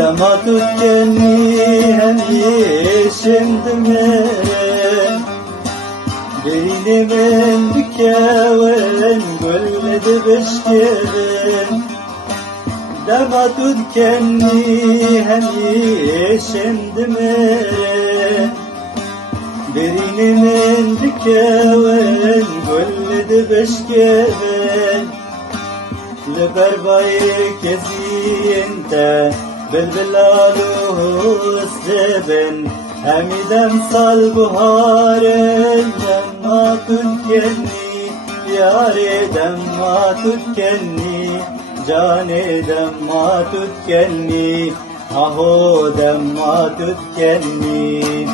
دما تتكني هني شندمن بيني من بكاون قل دبشكرن دما تتكني هني شندمن بيني من بكاون قل دبشكرن لبربايك يزينتا بالبلالو السبن حميدا صال بهارن دما تتكني ياري دما تتكني جاني دما تتكني اهو دما تتكني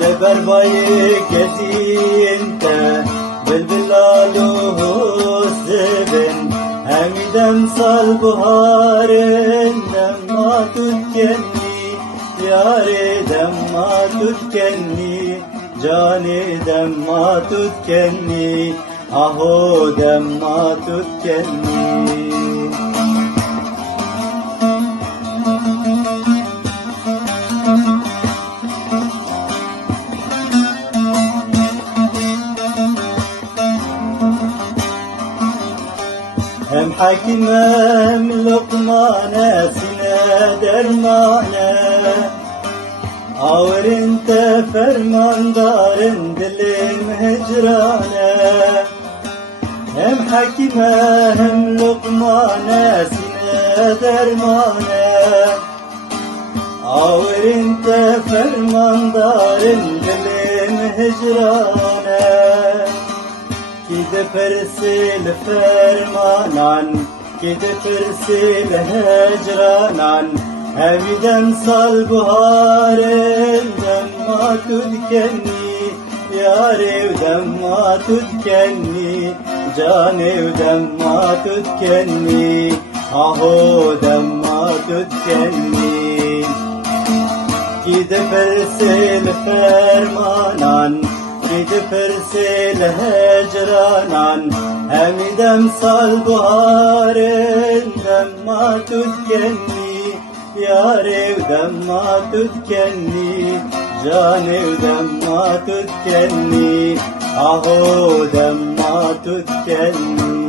لبربايك يزينتا بالبلالو السبن حميدا صال بهارن دما تتكني ياري دما تتكني جاني دما تتكني اهو دما تتكني هم حكيمة من لقمانة سنة درمانة اور انت فرمان دارن دلم هجرانة هم حكيمة هم لقمانة سنة درمانة اور انت فرمان دارن دلم هجرانة كده فرسل فرمانان كده فرسل هجرانان حميدا صال بهارن دما تتكني ياري ودما تتكني جاني ودما تتكني اهو دما تتكني كده فرسل فرمانان كده فرسل هجرانان حميدا صال بهارن دما تتكني ياري ودما تتكني جاني ودما تتكني اهو دما تتكني